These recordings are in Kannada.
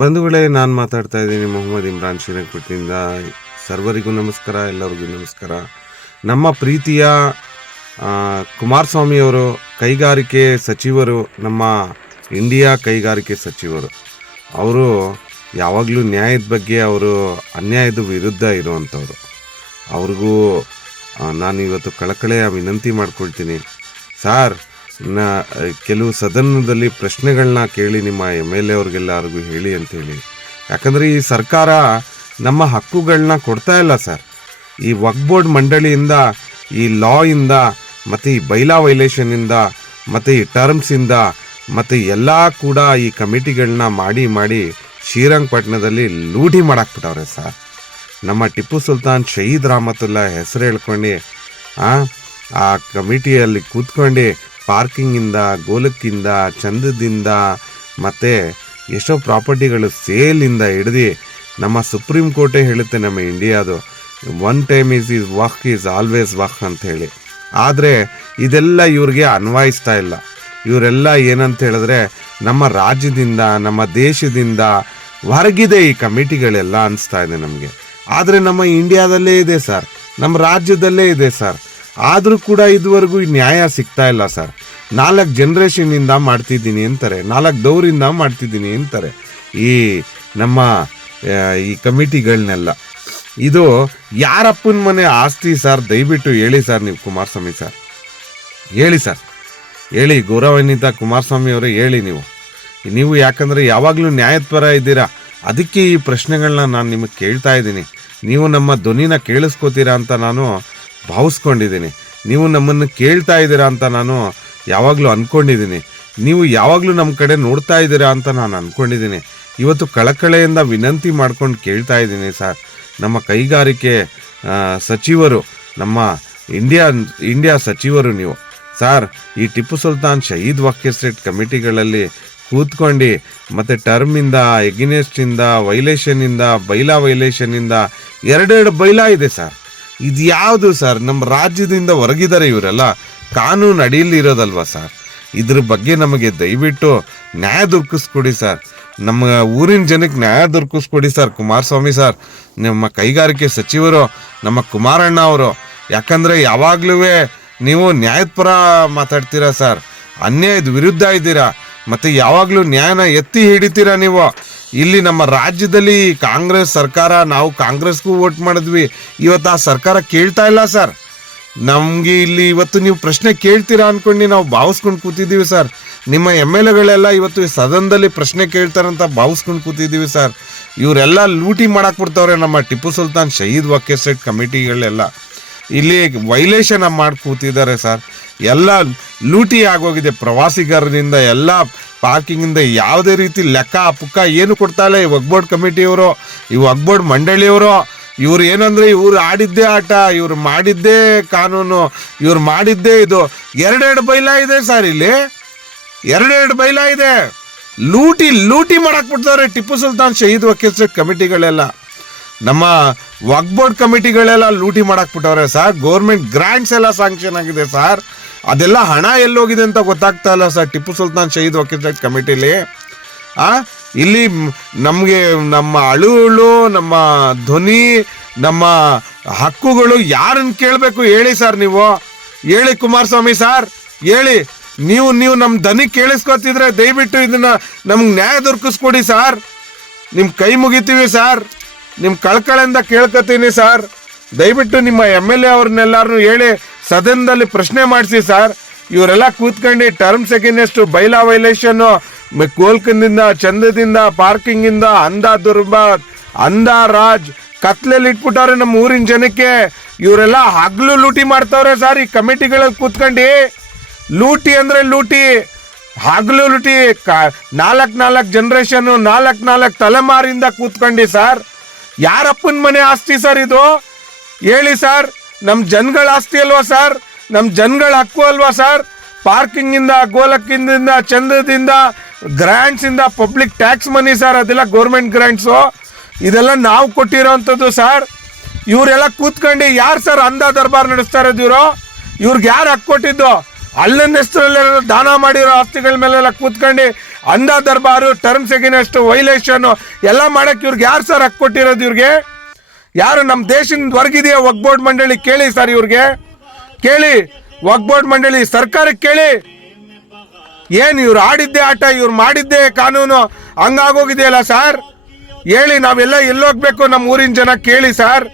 ಬಂಧುಗಳೇ, ನಾನು ಮಾತಾಡ್ತಾ ಇದ್ದೀನಿ ಮೊಹಮ್ಮದ್ ಇಮ್ರಾನ್ ಶ್ರೀರಂಗಪಟ್ಟಣದಿಂದ. ಸರ್ವರಿಗೂ ನಮಸ್ಕಾರ, ಎಲ್ಲರಿಗೂ ನಮಸ್ಕಾರ. ನಮ್ಮ ಪ್ರೀತಿಯ ಕುಮಾರಸ್ವಾಮಿಯವರು ಕೈಗಾರಿಕೆ ಸಚಿವರು, ನಮ್ಮ ಇಂಡಿಯಾ ಕೈಗಾರಿಕೆ ಸಚಿವರು. ಅವರು ಯಾವಾಗಲೂ ನ್ಯಾಯದ ಬಗ್ಗೆ, ಅವರು ಅನ್ಯಾಯದ ವಿರುದ್ಧ ಇರುವಂಥವ್ರು. ಅವ್ರಿಗೂ ನಾನು ಇವತ್ತು ಕಳಕಳೆಯ ವಿನಂತಿ ಮಾಡ್ಕೊಳ್ತೀನಿ. ಸಾರ್, ಕೆಲವು ಸದನದಲ್ಲಿ ಪ್ರಶ್ನೆಗಳನ್ನ ಕೇಳಿ ನಿಮ್ಮ MLA ಅವ್ರಿಗೆಲ್ಲರಿಗೂ ಹೇಳಿ ಅಂತೇಳಿ. ಯಾಕಂದರೆ ಈ ಸರ್ಕಾರ ನಮ್ಮ ಹಕ್ಕುಗಳನ್ನ ಕೊಡ್ತಾ ಇಲ್ಲ ಸರ್. ಈ ವಕ್ಫ್ ಬೋರ್ಡ್ ಮಂಡಳಿಯಿಂದ, ಈ ಲಾಯಿಂದ, ಮತ್ತು ಈ ಬೈಲಾ ವೈಲೇಷನಿಂದ, ಮತ್ತು ಈ ಟರ್ಮ್ಸಿಂದ, ಮತ್ತು ಎಲ್ಲ ಕೂಡ ಈ ಕಮಿಟಿಗಳನ್ನ ಮಾಡಿ ಶ್ರೀರಂಗಪಟ್ಟಣದಲ್ಲಿ ಲೂಟಿ ಮಾಡಾಕ್ಬಿಟ್ಟವ್ರೆ ಸರ್. ನಮ್ಮ ಟಿಪ್ಪು ಸುಲ್ತಾನ್ ಶಹೀದ್ ರಹಮತುಲ್ಲಾ ಹೆಸರು ಹೇಳ್ಕೊಂಡು ಆ ಕಮಿಟಿಯಲ್ಲಿ ಕೂತ್ಕೊಂಡು ಪಾರ್ಕಿಂಗಿಂದ, ಗೋಲಕ್ಕಿಂದ, ಚಂದದಿಂದ, ಮತ್ತು ಎಷ್ಟೋ ಪ್ರಾಪರ್ಟಿಗಳು ಸೇಲಿಂದ ಹಿಡ್ದು ನಮ್ಮ ಸುಪ್ರೀಂ ಕೋರ್ಟೇ ಹೇಳುತ್ತೆ ನಮ್ಮ ಇಂಡಿಯಾದು, ಒನ್ ಟೈಮ್ ಈಸ್ ವಕ್ ಈಸ್ ಆಲ್ವೇಸ್ ವಕ್ ಅಂತ ಹೇಳಿ. ಆದರೆ ಇದೆಲ್ಲ ಇವ್ರಿಗೆ ಅನ್ವಯಿಸ್ತಾ ಇಲ್ಲ. ಇವರೆಲ್ಲ ಏನಂತ ಹೇಳಿದ್ರೆ ನಮ್ಮ ರಾಜ್ಯದಿಂದ, ನಮ್ಮ ದೇಶದಿಂದ ಹೊರಗಿದೆ ಈ ಕಮಿಟಿಗಳೆಲ್ಲ ಅನಿಸ್ತಾ ಇದೆ ನಮಗೆ. ಆದರೆ ನಮ್ಮ ಇಂಡಿಯಾದಲ್ಲೇ ಇದೆ ಸರ್, ನಮ್ಮ ರಾಜ್ಯದಲ್ಲೇ ಇದೆ ಸರ್. ಆದರೂ ಕೂಡ ಇದುವರೆಗೂ ನ್ಯಾಯ ಸಿಗ್ತಾ ಇಲ್ಲ ಸರ್. 4 ಜನ್ರೇಷನಿಂದ ಮಾಡ್ತಿದ್ದೀನಿ ಅಂತಾರೆ, 4 ದೌರಿಂದ ಮಾಡ್ತಿದ್ದೀನಿ ಅಂತಾರೆ ಈ ನಮ್ಮ ಈ ಕಮಿಟಿಗಳನ್ನೆಲ್ಲ. ಇದು ಯಾರಪ್ಪನ ಮನೆ ಆಸ್ತಿ ಸರ್? ದಯವಿಟ್ಟು ಹೇಳಿ ಸರ್, ನೀವು ಕುಮಾರಸ್ವಾಮಿ ಸರ್ ಹೇಳಿ ಸರ್, ಹೇಳಿ. ಗೌರವಾನ್ವಿತ ಕುಮಾರಸ್ವಾಮಿ ಅವರೇ ಹೇಳಿ ನೀವು ಯಾಕಂದರೆ ಯಾವಾಗಲೂ ನ್ಯಾಯದ ಪರ ಇದ್ದೀರಾ. ಅದಕ್ಕೆ ಈ ಪ್ರಶ್ನೆಗಳನ್ನ ನಾನು ನಿಮಗೆ ಕೇಳ್ತಾ ಇದ್ದೀನಿ. ನೀವು ನಮ್ಮ ಧ್ವನಿನ ಕೇಳಿಸ್ಕೋತೀರಾ ಅಂತ ನಾನು ಭಾವಿಸ್ಕೊಂಡಿದ್ದೀನಿ. ನೀವು ನಮ್ಮನ್ನು ಕೇಳ್ತಾ ಇದ್ದೀರಾ ಅಂತ ನಾನು ಯಾವಾಗಲೂ ಅಂದ್ಕೊಂಡಿದ್ದೀನಿ. ನೀವು ಯಾವಾಗಲೂ ನಮ್ಮ ಕಡೆ ನೋಡ್ತಾ ಇದ್ದೀರಾ ಅಂತ ನಾನು ಅಂದ್ಕೊಂಡಿದ್ದೀನಿ. ಇವತ್ತು ಕಳಕಳೆಯಿಂದ ವಿನಂತಿ ಮಾಡ್ಕೊಂಡು ಕೇಳ್ತಾ ಇದ್ದೀನಿ ಸರ್, ನಮ್ಮ ಕೈಗಾರಿಕೆ ಸಚಿವರು, ನಮ್ಮ ಇಂಡಿಯಾ ಸಚಿವರು ನೀವು ಸರ್, ಈ ಟಿಪ್ಪು ಸುಲ್ತಾನ್ ಶಹೀದ್ ವಕ್ಫ್ ಎಸ್ಟೇಟ್ ಕಮಿಟಿಗಳಲ್ಲಿ ಕೂತ್ಕೊಂಡು, ಮತ್ತು ಟರ್ಮಿಂದ, ಎಗ್ನೆಸ್ಟಿಂದ, ವೈಲೇಷನಿಂದ, ಬೈಲಾ ವೈಲೇಷನಿಂದ 2 ಬೈಲಾ ಇದೆ ಸರ್. ಇದು ಯಾವುದು ಸರ್? ನಮ್ಮ ರಾಜ್ಯದಿಂದ ಹೊರಗಿದ್ದಾರೆ ಇವರೆಲ್ಲ, ಕಾನೂನು ಅಡಿಯಲ್ಲಿ ಇರೋದಲ್ವ ಸರ್? ಇದ್ರ ಬಗ್ಗೆ ನಮಗೆ ದಯವಿಟ್ಟು ನ್ಯಾಯ ದೊರಕಿಸ್ಕೊಡಿ ಸರ್. ನಮ್ಮ ಊರಿನ ಜನಕ್ಕೆ ನ್ಯಾಯ ದೊರಕಿಸ್ಕೊಡಿ ಸರ್ ಕುಮಾರಸ್ವಾಮಿ ಸರ್, ನಮ್ಮ ಕೈಗಾರಿಕೆ ಸಚಿವರು, ನಮ್ಮ ಕುಮಾರಣ್ಣ ಅವರು. ಯಾಕಂದರೆ ಯಾವಾಗಲೂ ನೀವು ನ್ಯಾಯದ ಪರ ಮಾತಾಡ್ತೀರಾ ಸರ್, ಅನ್ಯಾಯದ ವಿರುದ್ಧ ಇದ್ದೀರಾ, ಮತ್ತು ಯಾವಾಗಲೂ ನ್ಯಾಯನ ಎತ್ತಿ ಹಿಡಿತೀರಾ ನೀವು. ಇಲ್ಲಿ ನಮ್ಮ ರಾಜ್ಯದಲ್ಲಿ ಕಾಂಗ್ರೆಸ್ ಸರ್ಕಾರ, ನಾವು ಕಾಂಗ್ರೆಸ್ಗೂ ವೋಟ್ ಮಾಡಿದ್ವಿ. ಇವತ್ತು ಆ ಸರ್ಕಾರ ಕೇಳ್ತಾ ಇಲ್ಲ ಸರ್. ನಮಗೆ ಇಲ್ಲಿ ಇವತ್ತು ನೀವು ಪ್ರಶ್ನೆ ಕೇಳ್ತೀರಾ ಅಂದ್ಕೊಂಡು ನಾವು ಭಾವಿಸ್ಕೊಂಡು ಕೂತಿದ್ದೀವಿ ಸರ್. ನಿಮ್ಮ MLAಗಳೆಲ್ಲ ಇವತ್ತು ಸದನದಲ್ಲಿ ಪ್ರಶ್ನೆ ಕೇಳ್ತಾರಂತ ಭಾವಿಸ್ಕೊಂಡು ಕೂತಿದ್ದೀವಿ ಸರ್. ಇವರೆಲ್ಲ ಲೂಟಿ ಮಾಡಾಕ್ಬಿಡ್ತವ್ರೆ ನಮ್ಮ ಟಿಪ್ಪು ಸುಲ್ತಾನ್ ಶಹೀದ್ ವಕ್ಫ್ ಎಸ್ಟೇಟ್ ಕಮಿಟಿಗಳೆಲ್ಲ. ಇಲ್ಲಿ ವೈಲೇಷನ್ ಮಾಡಿ ಕೂತಿದ್ದಾರೆ ಸರ್. ಎಲ್ಲ ಲೂಟಿ ಆಗೋಗಿದೆ. ಪ್ರವಾಸಿಗರದಿಂದ, ಎಲ್ಲ ಪಾರ್ಕಿಂಗಿಂದ ಯಾವುದೇ ರೀತಿ ಲೆಕ್ಕ ಪುಕ್ಕ ಏನು ಕೊಡ್ತಾ ಇಲ್ಲ ಈ ವಕ್ಫ್ ಬೋರ್ಡ್ ಕಮಿಟಿಯವರು, ಈ ವಕ್ಫ್ ಬೋರ್ಡ್ ಮಂಡಳಿಯವರು. ಇವ್ರು ಏನಂದರೆ ಇವ್ರು ಆಡಿದ್ದೇ ಆಟ, ಇವ್ರು ಮಾಡಿದ್ದೇ ಕಾನೂನು, ಇವ್ರು ಮಾಡಿದ್ದೇ ಇದು. 2 ಬೈಲಾ ಇದೆ ಸರ್, ಇಲ್ಲಿ 2 ಬೈಲಾ ಇದೆ. ಲೂಟಿ ಮಾಡಾಕ್ಬಿಡ್ತವ್ರೆ ಟಿಪ್ಪು ಸುಲ್ತಾನ್ ಶಹೀದ್ ವಕ್ಫ್ ಎಸ್ಟೇಟ್ ಕಮಿಟಿಗಳೆಲ್ಲ. ನಮ್ಮ ವಕ್ಫ್ ಬೋರ್ಡ್ ಕಮಿಟಿಗಳೆಲ್ಲ ಲೂಟಿ ಮಾಡಾಕ್ಬಿಟ್ಟವ್ರೆ ಸರ್. ಗೌರ್ಮೆಂಟ್ ಗ್ರಾಂಟ್ಸ್ ಎಲ್ಲ ಸ್ಯಾಂಕ್ಷನ್ ಆಗಿದೆ ಸರ್, ಅದೆಲ್ಲ ಹಣ ಎಲ್ಲೋಗಿದೆ ಅಂತ ಗೊತ್ತಾಗ್ತಾ ಇಲ್ಲ ಸರ್ ಟಿಪ್ಪು ಸುಲ್ತಾನ್ ಶಹೀದ್ ವಕ್ಫ್ ಎಸ್ಟೇಟ್ ಕಮಿಟಿಲಿ. ಇಲ್ಲಿ ನಮಗೆ ನಮ್ಮ ಅಳುಗಳು, ನಮ್ಮ ಧ್ವನಿ, ನಮ್ಮ ಹಕ್ಕುಗಳು ಯಾರನ್ನು ಕೇಳಬೇಕು ಹೇಳಿ ಸರ್? ನೀವು ಹೇಳಿ ಕುಮಾರಸ್ವಾಮಿ ಸರ್, ಹೇಳಿ. ನೀವು ನಮ್ಮ ಧ್ವನಿ ಕೇಳಿಸ್ಕೊತಿದ್ರೆ ದಯವಿಟ್ಟು ಇದನ್ನ ನಮ್ಗೆ ನ್ಯಾಯ ದೊರಕಿಸ್ಕೊಡಿ ಸರ್. ನಿಮ್ಮ ಕೈ ಮುಗಿತೀವಿ ಸರ್, ನಿಮ್ಮ ಕಳ್ಕಳೆಯಿಂದ ಕೇಳ್ಕೊತೀನಿ ಸರ್. ದಯವಿಟ್ಟು ನಿಮ್ಮ MLA ಅವ್ರನ್ನೆಲ್ಲರೂ ಹೇಳಿ ಸದನದಲ್ಲಿ ಪ್ರಶ್ನೆ ಮಾಡಿಸಿ ಸರ್. ಇವರೆಲ್ಲ ಕೂತ್ಕೊಂಡು ಟರ್ಮ್ಸ್ ಎಗೇನೆಸ್ಟ್, ಬೈಲಾ ವೈಲೇಷನ್ನು, ಕೋಲ್ಕಂದಿಂದ, ಚಂದದಿಂದ, ಪಾರ್ಕಿಂಗಿಂದ, ಅಂಧ ರಾಜ್ ಕತ್ಲೆಲ್ಲಿ ಇಟ್ಬಿಟ್ಟವ್ರೆ ನಮ್ಮ ಊರಿನ ಜನಕ್ಕೆ. ಇವರೆಲ್ಲ ಹಗ್ಲು ಲೂಟಿ ಮಾಡ್ತವ್ರೆ ಸರ್ ಈ ಕಮಿಟಿಗಳಲ್ಲಿ ಕೂತ್ಕೊಂಡು. ಲೂಟಿ ಅಂದರೆ ಲೂಟಿ, ಹಗ್ಲು ಲೂಟಿ. 4 ಜನ್ರೇಷನ್ನು, 4 ತಲೆಮಾರಿಂದ ಕೂತ್ಕೊಂಡು ಸರ್. ಯಾರಪ್ಪನ ಮನೆ ಆಸ್ತಿ ಸರ್ ಇದು? ಹೇಳಿ ಸರ್. ನಮ್ಮ ಜನಗಳ ಆಸ್ತಿ ಅಲ್ವಾ ಸರ್? ನಮ್ಮ ಜನಗಳ ಹಕ್ಕು ಅಲ್ವಾ ಸರ್? ಪಾರ್ಕಿಂಗಿಂದ, ಗೋಲಕ್ಕಿಂದ, ಚಂದದಿಂದ, ಗ್ರ್ಯಾಂಟ್ಸಿಂದ, ಪಬ್ಲಿಕ್ ಟ್ಯಾಕ್ಸ್ ಮನಿ ಸರ್, ಅದೆಲ್ಲ ಗೌರ್ಮೆಂಟ್ ಗ್ರ್ಯಾಂಟ್ಸು. ಇದೆಲ್ಲ ನಾವು ಕೊಟ್ಟಿರೋವಂಥದ್ದು ಸರ್. ಇವರೆಲ್ಲ ಕೂತ್ಕೊಂಡು ಯಾರು ಸರ್ ಅಂಧ ದರ್ಬಾರ್ ನಡೆಸ್ತಾ ಇರೋದು? ಇವ್ರಿಗೆ ಯಾರು ಹಕ್ಕು ಕೊಟ್ಟಿದ್ದು? ಅಲ್ಲನ ಹೆಸರಲ್ಲೆಲ್ಲ ದಾನ ಮಾಡಿರೋ ಆಸ್ತಿಗಳ ಮೇಲೆಲ್ಲ ಕೂತ್ಕೊಂಡು ಅಂಧ ದರ್ಬಾರು, ಟರ್ಮ್ಸ್ ಎಗೇನೆಸ್ಟ್ ವೈಲೇಷನ್ ಎಲ್ಲ ಮಾಡಕ್ಕೆ ಇವ್ರಿಗೆ ಯಾರು ಸರ್ ಹಕ್ಕು ಕೊಟ್ಟಿರೋದು? ಇವ್ರಿಗೆ ಯಾರು? ನಮ್ಮ ದೇಶದಿಂದ ಹೊರಗಿದೆಯಾ ವಕ್ಫ್ ಬೋರ್ಡ್ ಮಂಡಳಿ? ಕೇಳಿ ಸರ್, ಇವ್ರಿಗೆ ಕೇಳಿ, ವಕ್ಫ್ ಬೋರ್ಡ್ ಮಂಡಳಿ ಸರ್ಕಾರಕ್ಕೆ ಕೇಳಿ. ಏನು ಇವ್ರು ಆಡಿದ್ದೇ ಆಟ, ಇವ್ರು ಮಾಡಿದ್ದೇ ಕಾನೂನು ಹಂಗಾಗೋಗಿದೆಯಲ್ಲ ಸರ್? ಹೇಳಿ, ನಾವೆಲ್ಲ ಎಲ್ಲೋಗ್ಬೇಕು? ನಮ್ಮ ಊರಿನ ಜನ ಕೇಳಿ ಸರ್,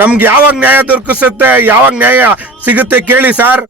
ನಮ್ಗೆ ಯಾವಾಗ ನ್ಯಾಯ ದೊರಕಿಸುತ್ತೆ, ಯಾವಾಗ ನ್ಯಾಯ ಸಿಗುತ್ತೆ ಕೇಳಿ ಸರ್.